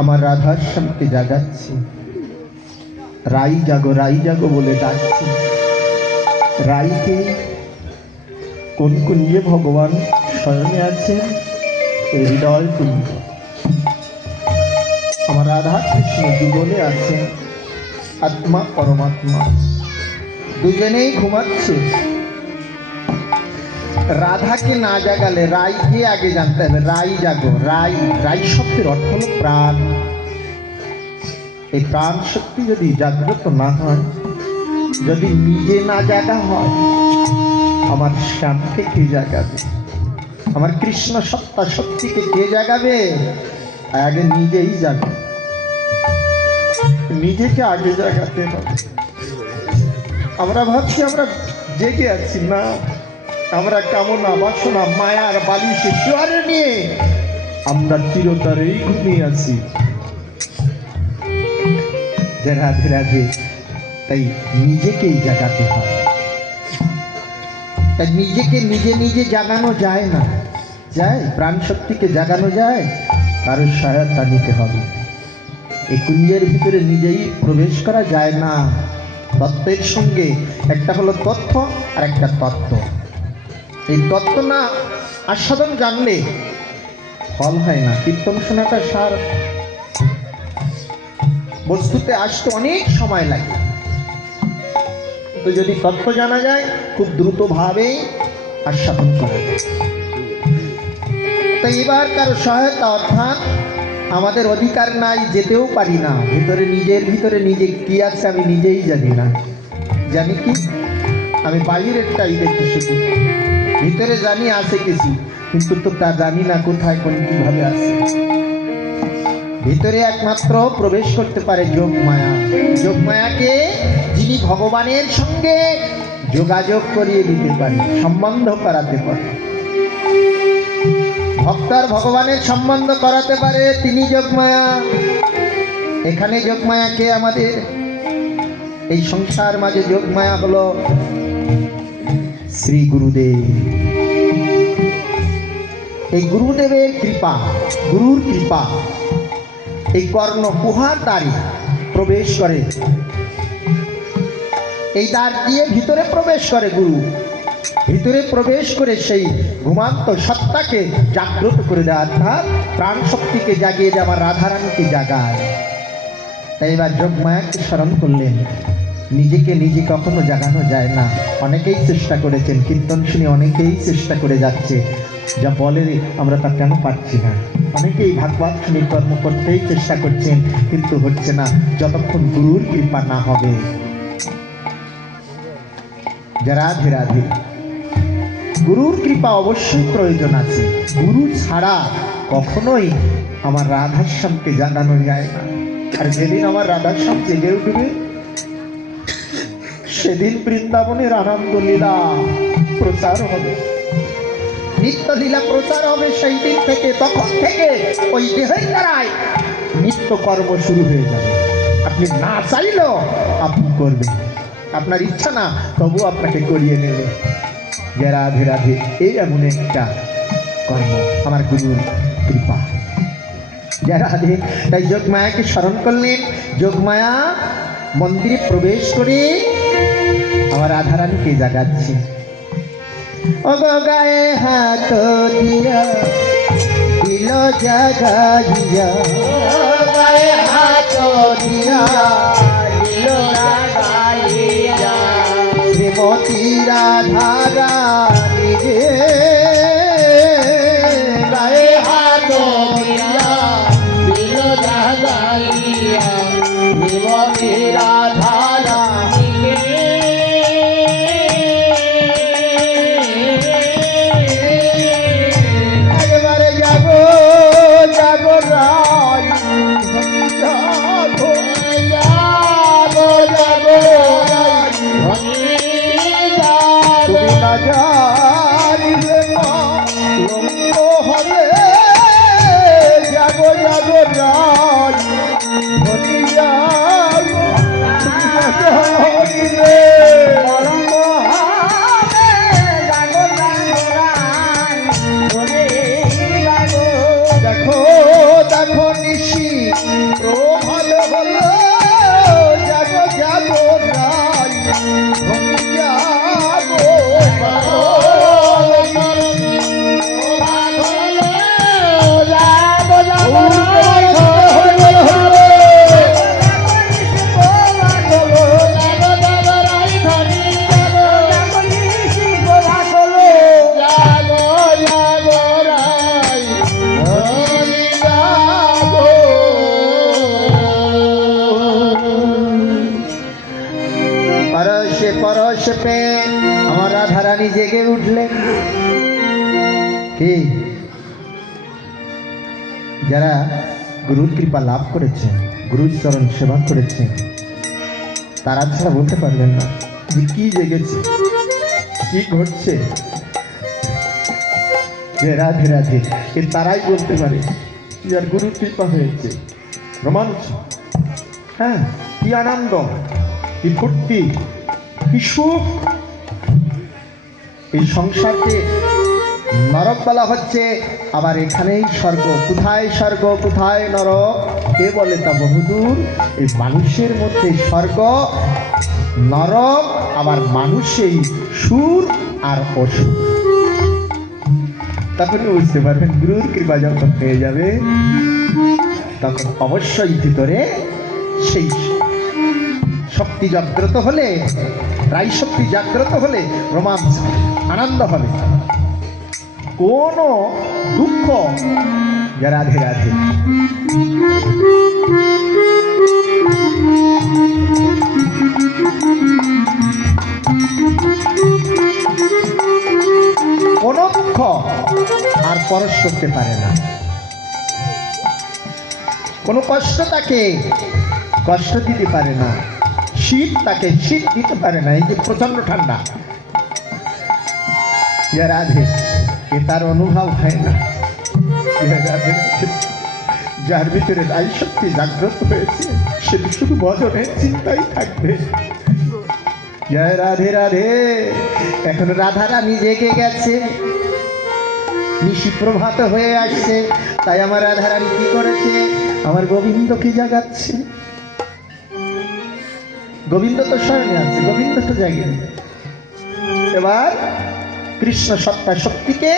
আমার রাধার স্বামীকে জাগাচ্ছি, রাই জাগো বলে ডাকছি। রাইকে কোন কুঞ্জে ভগবান শয়নে আছেন, হৃদয় কুঞ্জ। আমার রাধা কৃষ্ণ জীবনে আছেন, আত্মা পরমাত্মা দুজনেই ঘুমাচ্ছে। রাধাকে না জাগালে রাইকে আগে জানতে হবে। রাই জাগো, রাই শব্দের অর্থ হল প্রাণ। এই প্রাণ শক্তি যদি জাগ্রত না হয়, যদি নিজে না জাগা হয়, আমার শ্যামকে কে জাগাবে? আমার কৃষ্ণ সত্তা শক্তিকে কে জাগাবে? আগে নিজেই জাগো, নিজেকে আগে জাগাতে হবে। আমরা ভাবছি আমরা জেগে আছি, না, আমরা কামনা বাসনা মায়ার বালিশে শিয়রে নিয়ে আমরা চিরতরেই ঘুমিয়ে আছি। রাধে রাধে। তাই নিজেকেই জাগাতে হয়। তাই নিজেকে নিজে জাগানো যায় না। যায়? প্রাণ শক্তিকে জাগানো যায়? কারোর সহায়তা নিতে হবে। এই কুঞ্জের ভিতরে নিজেই প্রবেশ করা যায় না। তত্ত্বের সঙ্গে একটা হলো তথ্য আর একটা তত্ত্ব। এই তত্ত্ব না আস্বাদন জানলে ফল হয় না। কীর্তন শোনাটা সার, বস্তুতে আসতে অনেক সময় লাগে। তো যদি তত্ত্ব জানা যায়, খুব দ্রুতভাবে আস্বাদন করা যায়। তো এবার কারো সহায়তা, অর্থাৎ আমাদের অধিকার নাই, যেতেও পারি না। নিজের ভিতরে নিজে কি আছে আমি নিজেই জানি না। জানি কি? আমি বাইরেরটাই দেখি শুধু, ভিতরে জানি আছে কিছু, কিন্তু তো তা জানি না কোথায় কোন কিভাবে আছে। ভিতরে একমাত্র প্রবেশ করতে পারে যোগমায়া। যোগমায়াকে যিনি ভগবানের সঙ্গে যোগাযোগ করিয়ে দিতে পারে, সম্বন্ধ করাতে পারে। ভক্তার ভগবানের সম্বন্ধ করাতে পারে, তিনি যোগমায়া। এখানে যোগমায়াকে আমাদের এই সংসার মাঝে যোগমায়া হলো শ্রী গুরুদেব। এই গুরুদেবের কৃপা, গুরুর কৃপা, এই কর্ণ গুহার দ্বারে প্রবেশ করে। এই দ্বার দিয়ে ভিতরে প্রবেশ করে গুরু। ভিতরে প্রবেশ করে সেই ঘুমান্ত সত্তাকে জাগ্রত করে দেয়, অর্থাৎ প্রাণ শক্তিকে জাগিয়ে দেয়, আমার রাধারানীকে জাগায়। তাই এবার যোগমায়াকে স্মরণ করলেন। নিজেকে নিজে কখনো জাগানো যায় না। অনেকেই চেষ্টা করেছেন, কীর্তন শুনে অনেকেই চেষ্টা করে যাচ্ছে, যা বলে আমরা তা কেন পাচ্ছি না। অনেকেই ভাগবত শুনে কর্ম করতেই চেষ্টা করছেন, কিন্তু হচ্ছে না, যতক্ষণ গুরুর কৃপা না হবে। রাধে রাধে। গুরুর কৃপা অবশ্যই প্রয়োজন আছে। গুরু ছাড়া কখনোই আমার রাধাশ্যামকে জাগানো যায় না। আর যেদিন আমার রাধাশ্যাম জেগে উঠবে, সেদিন বৃন্দাবনের আনন্দ লীলা প্রচার হবে, নিত্য লীলা প্রচার হবে। সেই দিন থেকে, তখন থেকে ওই দেহের দ্বারাই নিত্য কর্ম শুরু হয়ে যাবে। আপনি না চাইলেও আপনি করবেন, আপনার ইচ্ছা না তবু আপনাকে করিয়ে নেবে। রাধে রাধে। এই এমন একটা কর্ম, আমার গুরুর কৃপা। রাধে। তাই যোগমায়াকে স্মরণ করলেন। যোগমায়া মন্দিরে প্রবেশ করে আমার রাধারানীকে জাগাচ্ছে। ও গো গায়ে হাত দিয়া দিল জাগাইয়া, গায়ে হাত দিয়া দিল জাগাইয়া, শ্রীমতী রাধারানী রে, গায়ে হাত দিয়া দিল জাগাইয়া, শ্রীমতী রাধারানী রে। জাগো জাগো রাজ ধনী জাগো, দেখো দেখো নিশি রাধারানী জেগে উঠলেন। কি যারা গুরুর কৃপা লাভ করেছে, গুরুর চরণ সেবা করেছে, তারা ছাড়া বলতে পারবেন না যে কি জেগেছে, কি ঘটছে। যে রাধে রাধে এ তারাই বলতে পারে যার গুরুর কৃপা হয়েছে। রোমাঞ্চ, হ্যাঁ, কি আনন্দ, কি ফুর্তি, কি সুখ। এই সংসারকে নরক বলা হচ্ছে, আবার এখানেই স্বর্গ। কোথায় স্বর্গ, কোথায় নরক, কে বলে তা বহুদূর। এই মানুষের মধ্যে স্বর্গ নরক, আবার মানুষেই সুর আর অসুর। তখন বুঝতে পারবেন গুরুর কৃপা যখন পেয়ে যাবে, তখন অবশ্যই ভিতরে সেই শক্তি জাগ্রত হলে, রাই শক্তি জাগ্রত হলে রোমাঞ্চ, আনন্দ হবে, কোনো দুঃখ। রাধে রাধে। কোনো দুঃখ আর পরশ করতে পারে না, কোনো কষ্ট তাকে কষ্ট দিতে পারে না, শীত তাকে শীত দিতে পারে না। এই যে প্রচন্ড ঠান্ডা, রাধে, এ তার অনুভব হয় না। রাধে, যার ভিতরে রাই শক্তি জাগ্রত হয়েছে, সে শুধু ভজনের চিন্তাই থাকবে। জয় রাধে রাধে। এখন রাধারানী জেগে গেছে, নিশি প্রভাত হয়ে আসছে। তাই আমার রাধারানী কি করেছে, আমার গোবিন্দকে জাগাচ্ছে। গোবিন্দ তো স্বয়নে আছে, গোবিন্দ তো জাগে। এবার কৃষ্ণ সত্তা শক্তিকে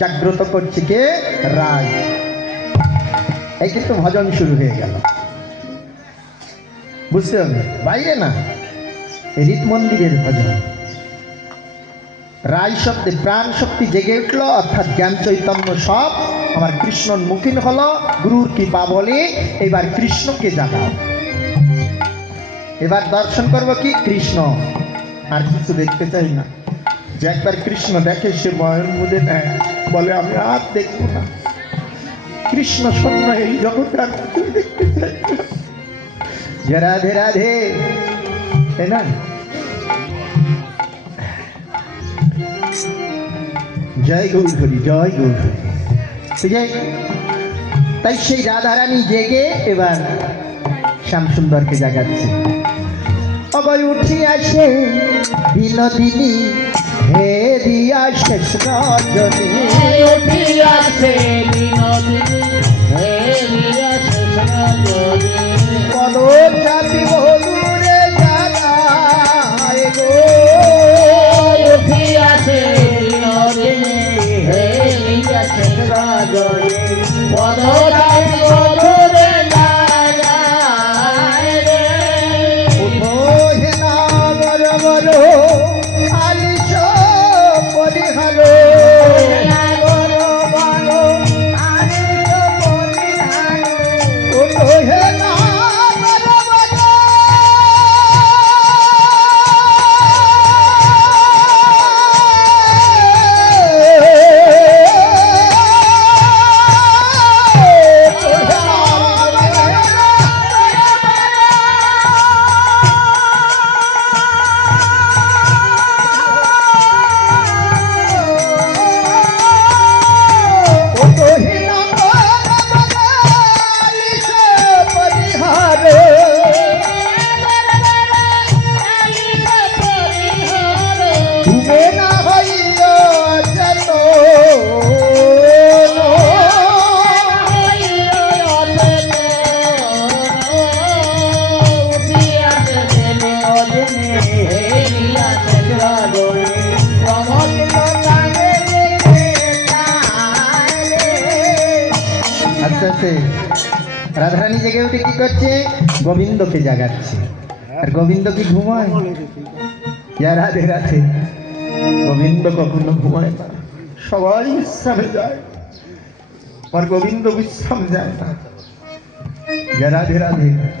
জাগ্রত করছে কে, রায়। এই কিন্তু ভজন শুরু হয়ে গেল, বুঝতে হবে, বাইরে না, রীত মন্দিরের ভজন। রায় শব্দে প্রাণ শক্তি জেগে উঠল, অর্থাৎ জ্ঞান চৈতন্য সব আমার কৃষ্ণোন্মুখীন হলো। গুরুর কৃপা বলে এবার কৃষ্ণকে জাগাও। এবার দর্শন করবো কি, কৃষ্ণ, আর কিছু দেখতে চাই না। যে একবার কৃষ্ণ দেখে সে মনের মধ্যে নেয়, বলে আমি আর দেখবো না, কৃষ্ণ স্বপ্ন এই জগতে আর কিছু দেখতে চাই না। রাধে রাধে, তাই না? জয় গৌর হরি, জয় গৌর হরি। তাই সেই রাধারানী জেগে এবার শ্যামসুন্দরকে জাগাচ্ছে। অবয় উঠি আসে বিনোদিনী, হে দিয়া শেষ রজনী। উঠি আসে বিনোদিনী, হে দিয়া শেষ রজনী। পদ চাপি বহুদূরে জাগায় গো। উঠি আসে বিনোদিনী, হে দিয়া শেষ রজনী। পদ চাপি বহুদূরে জাগায় রে। উঠো হে নাগর বর আলিশ পরিহার। উঠো হে নাগর বর রাধারানী জেগে উঠে কি করছে, গোবিন্দকে জাগাচ্ছে। আর গোবিন্দ কি ঘুমায়? রাধে রাধে। গোবিন্দ কখনো ঘুমায় না, সবাই বিশ্রামে যায়, আর গোবিন্দ বিশ্রাম যায় না। রাধে রাধে।